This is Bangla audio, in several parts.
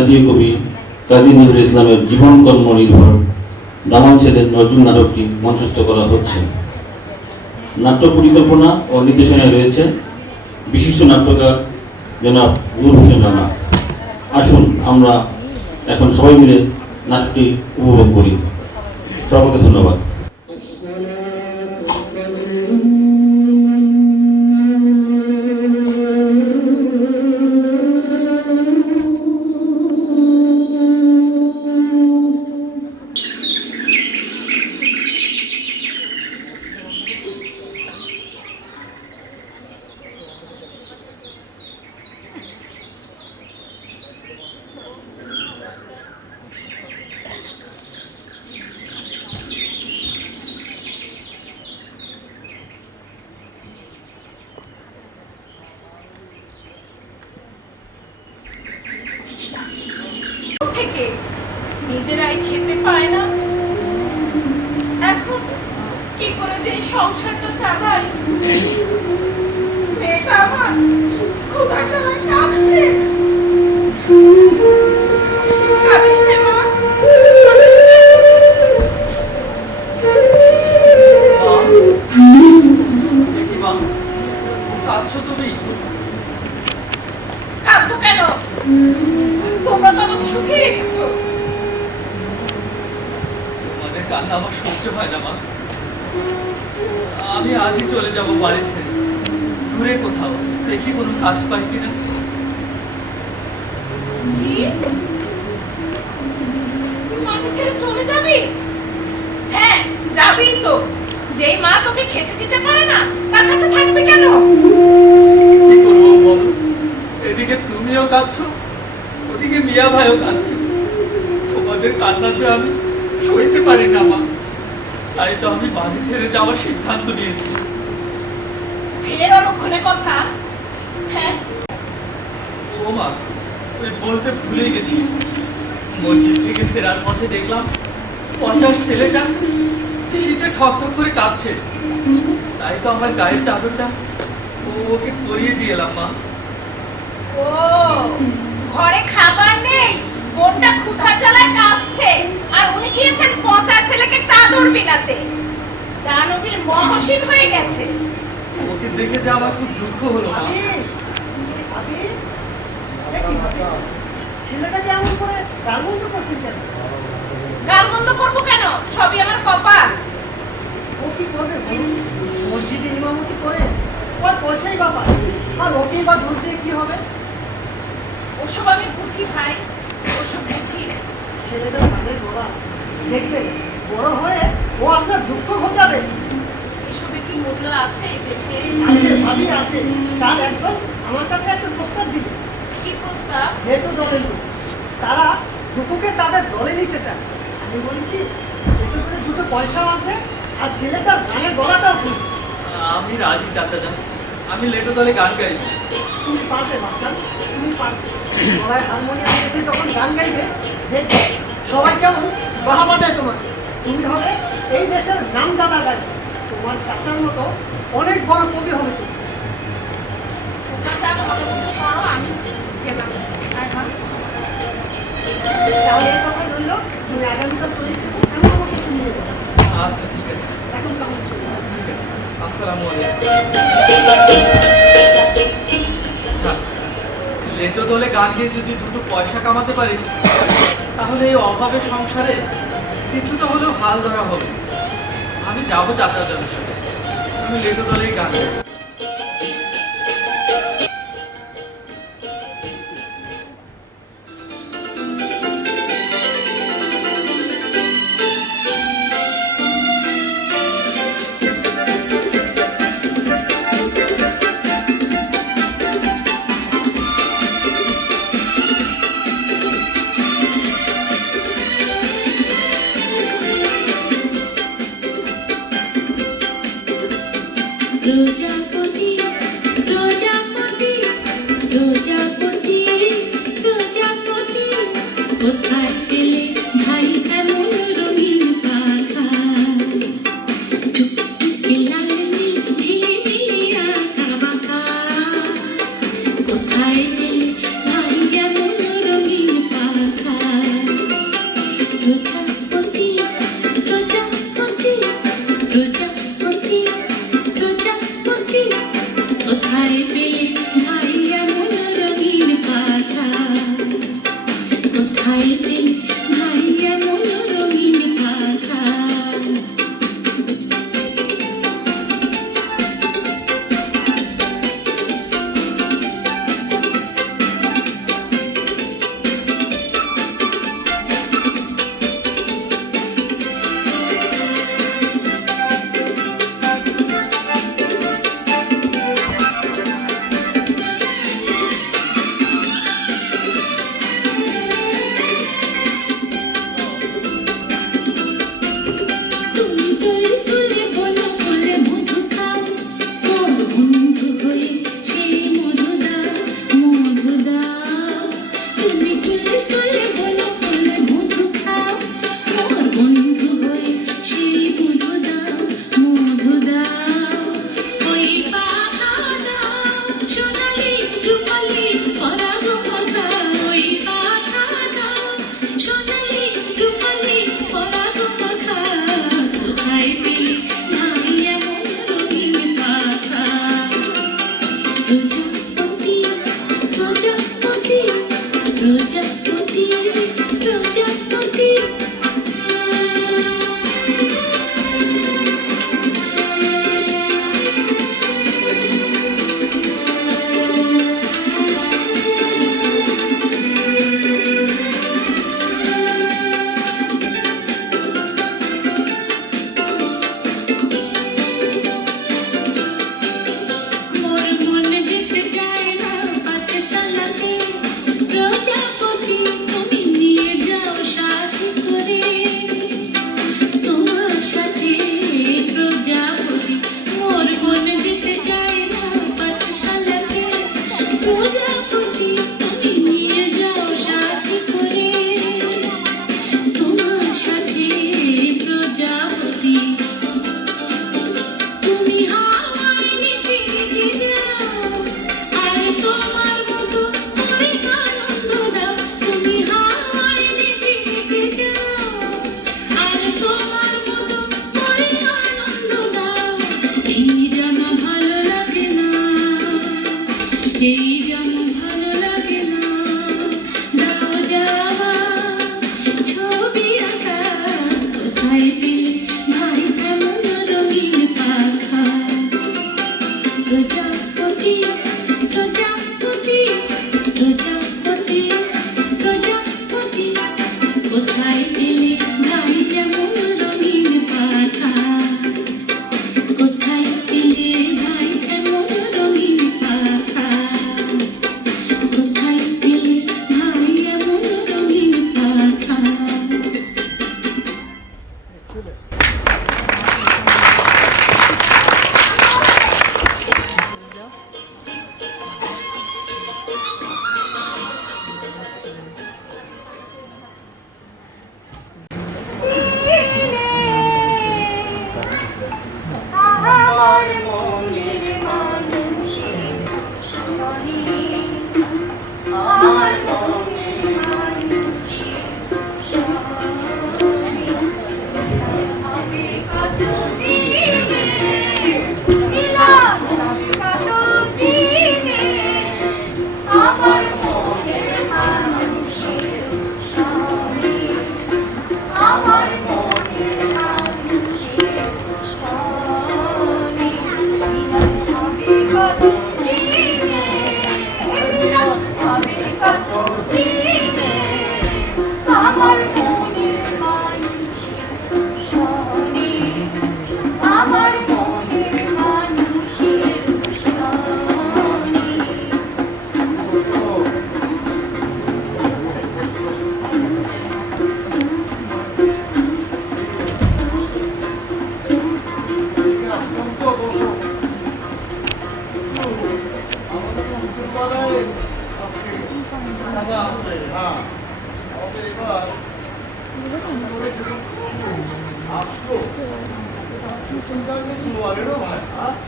জাতীয় কবি কাজী নজরুল ইসলামের জীবন কর্ম নির্ভর দামান ছেলের নজরুল নাটকটি মঞ্চস্থ করা হচ্ছে। নাট্য পরিকল্পনা ও নির্দেশনায় রয়েছে বিশিষ্ট নাট্যকার জনাব নূর রানা। আসুন আমরা এখন সবাই মিলে নাটকটি উপভোগ করি। সকলকে ধন্যবাদ। থেকে নিজেরাই খেতে পায় না। এখন কি করে যে সংসারটা চালাই? মেয়েটা আমার ক্ষুধা কাঁদছো তুমি? কাঁদবো কেন? তোমরা তো আমাকে সুখে রেখেছো তোমাদের কান্না আমার সহ্য হয় না মা। আমি আজই চলে যাব বাড়ি ছেড়ে। দূরে কোথাও। দেখি কোনো কাজ পাই কিনা। ছেড়ে চলে যাবি? হ্যাঁ যাবি তো। যেই মা তোকে খেতে দিতে পারে না তার কাছে থাকবে কেন? এদিকে তুমিও কাঁদছো। ওদিকে মিয়া ভাইও কাঁদছে। তোমাদের কান্না যে আমি সইতে পারি না মা। তাই তো আমি বাড়ি ছেড়ে যাওয়ার সিদ্ধান্ত নিয়েছি। ফের অলক্ষণে কথা? হ্যাঁ। ও মা ওই বলতে ভুলে গেছি। মসজিদ থেকে ফেরার পথে দেখলাম পচার ছেলেটা শীতে ঠক ঠক করে কাঁদছে। তাই তো আমার গায়ের চাদরটা ওকে করিয়ে দিয়ে এলাম মা। ও ঘরে খাবার নেই বোনটা ক্ষুধার জ্বালায় কাঁদছে আর উনি গিয়েছেন পচার ছেলেকে চাদর বিলাতে দানবীর মহসিন হয়ে গেছে। ওকে দেখে যে আমার খুব দুঃখ হলো কি ভাবি? এমন করে গাল বন্ধ করছেন কেন? গাল বন্ধ করব কেন? সবই আমার কপাল। ও কি করবে মসজিদে ইমামতি করে? ওর পয়সাই বাবা আর ওকেই বা দোষ দিয়ে কি হবে? ওসব আমি বুঝি ভাই ওসব বুঝি। ছেলেটার গানের বড় আছে। দেখবে বড় হয়ে ও আপনার দুঃখ ঘটাবে এসবে কি মূল্য আছে এই দেশে আছে ভাবি আছে। তার একজন আমার কাছে একটা প্রস্তাব দিল। কি প্রস্তাব? নেটো দলের লোক। তারা দুপুকে তাদের দলে নিতে চায়। আমি বলি কি এতে করে দুটো পয়সাও আসবে আর ছেলেটার গানের গলাটাও খুলবে। আমি রাজি চাচা যান আমি লেটো দলে গান গাইব। তুমি পারবে বাচ্চা তুমি পারবে। গলায় হারমোনিয়াম পেতে যখন গান গাইবে দেখবে সবাই কেমন? বাহাবা দেয় তোমার। তুমি হবে এই দেশের নাম জানা গাই তোমার চাচার মতো অনেক বড় কবি হবে তুমি। আচ্ছা। তাহলে রইল। আগামীকাল দেবো আচ্ছা ঠিক আছে। এখন কেমন চলবে ঠিক আছে। আসসালামু আলাইকুম। লেটো দলে গান গিয়ে যদি দুটো পয়সা কামাতে পারি, তাহলে এই অভাবের সংসারে কিছুটা হলেও হাল ধরা হবে। আমি যাব যাত্রা জনের সাথে আমি লেটো দলেই গান গাইবো। প্রজাপতি 도와줘. এই আমার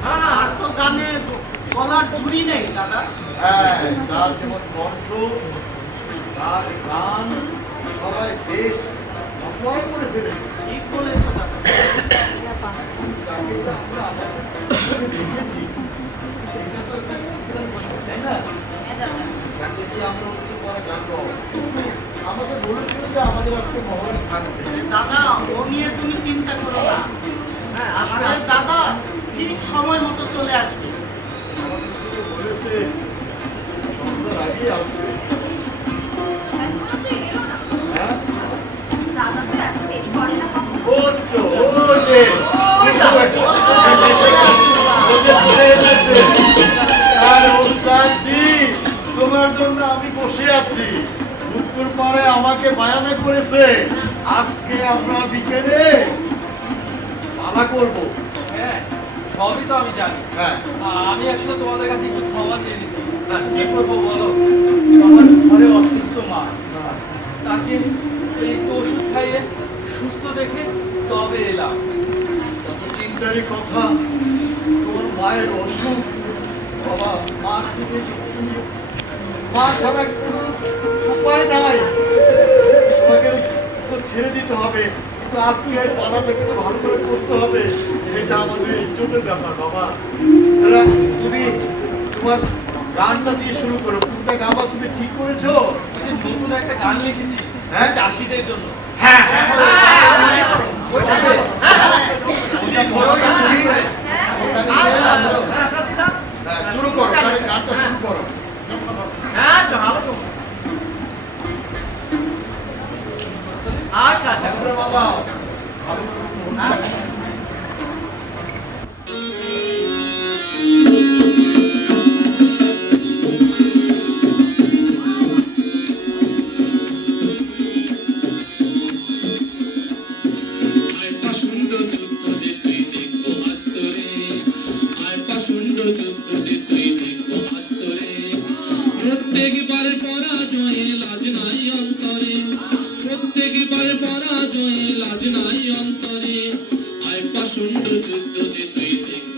আর তো গানে গলার চুরি নেই দাদা হ্যাঁ তার যেমন কণ্ঠ তার গান সবাই বেশ অপয় করে ফেলেছে ঠিক বলেছ সেটা তো তাই না দিয়ে আমরা পরে গান দাদা ও নিয়ে তুমি চিন্তা করো না হ্যাঁ আমাদের দাদা ঠিক সময় মতো চলে আসবে হ্যাঁ তোমার জন্য আমি বসে আছি উত্তর পারে আমাকে বায়ানা করেছে। আজকে আমরা বিকেলে পালা করব। হ্যাঁ সবই তো আমি জানি। হ্যাঁ। আমি আসলে তোমাদের কাছে একটু ক্ষমা চেয়ে নিচ্ছি। হ্যাঁ, কি করব বলো? আমার ঘরে অসুস্থ মা। তাকে এই তো ওষুধ খাইয়ে সুস্থ দেখে তবে এলাম। কত চিন্তারই কথা। তোমার মায়ের অসুখ। বাবা মার দিকে তুমি মা ছাড়া উপায় নাই তোমাকে ছেড়ে দিতে হবে। কিন্তু আজকে এই পালাটাকে তো ভালো করে করতে হবে। এটা আমাদের ইজ্জতের ব্যাপার বাবা। তুমি তোমার গানটা দিয়ে শুরু করো। কোনটা গাবা তুমি ঠিক করেছ? নতুন একটা গান লিখেছি হ্যাঁ? চাষিদের জন্য। হ্যাঁ। হ্যাঁ, শুরু করো গানটা শুরু করো। আচ্ছা আচ্ছা। বাবা আয় পাশুন্ড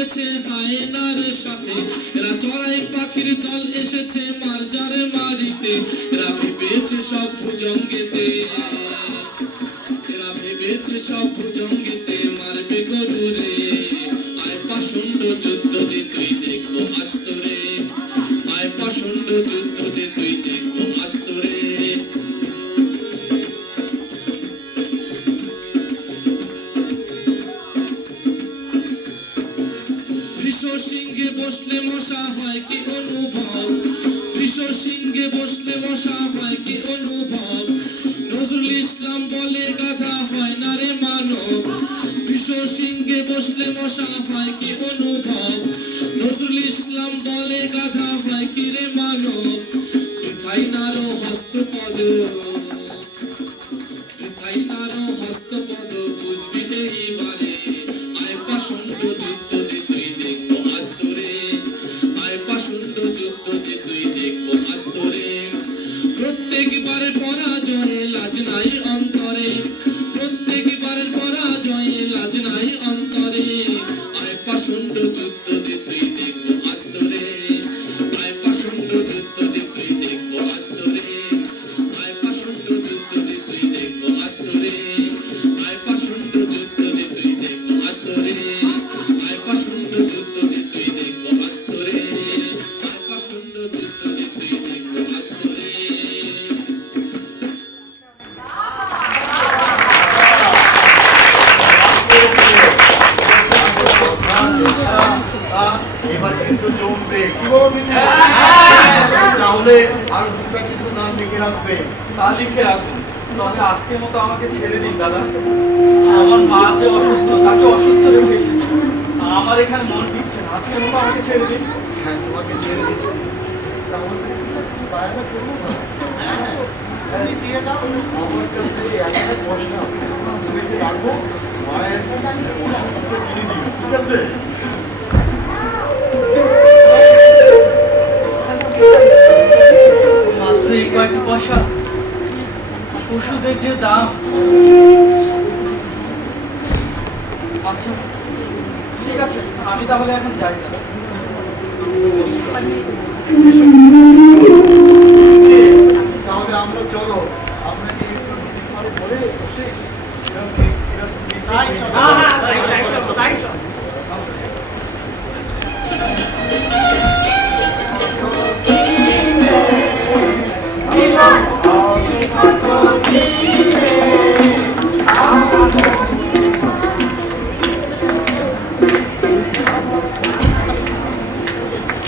বাচ্চে যেছে সাথে। এরা চড়াই পাখির দল এসেছে মার্জার মারিতে। এরা ভেবেছে সব ভুজঙ্গেতে। এরা ভেবেছে সব ভুজঙ্গিতে। সিংহে বসলে মশা হয় কি অনুভব? বৃষ সিংহে বসলে মশা হয় কি অনুভব? নজরুল ইসলাম বলে গাধা হয় না রে মানব? বৃষ সিংহে বসলে মশা হয় কি অনুভব? নজরুল ইসলাম বলে গাধা হয় কি রে মানব? বৃথাই নারো হস্তপদ। বৃথাই নারো হস্তপদ, বুঝবি এইবারে আয় পাষণ্ড যুদ্ধ আমাকে ছেড়ে দিন দাদা। আমার মা যে অসুস্থ তাকে অসুস্থ রেখে এসেছি। আমার এখানে মন দিচ্ছে না। আজকে মতো আমাকে ছেড়ে দিন। হ্যাঁ তোমাকে ছেড়ে দিতে তাহলে বাইরে করব? না হ্যাঁ, এই দিয়ে দাও। আমার কাছে একটা পয়সা আছে। তুমি কি রাখব মায়ের ওষুধগুলো কিনে দিও ঠিক আছে? মাত্র এই কয়েকটা পয়সা। ওষুধের যে দাম। আচ্ছা ঠিক আছে আমি তাহলে এখন যাই। না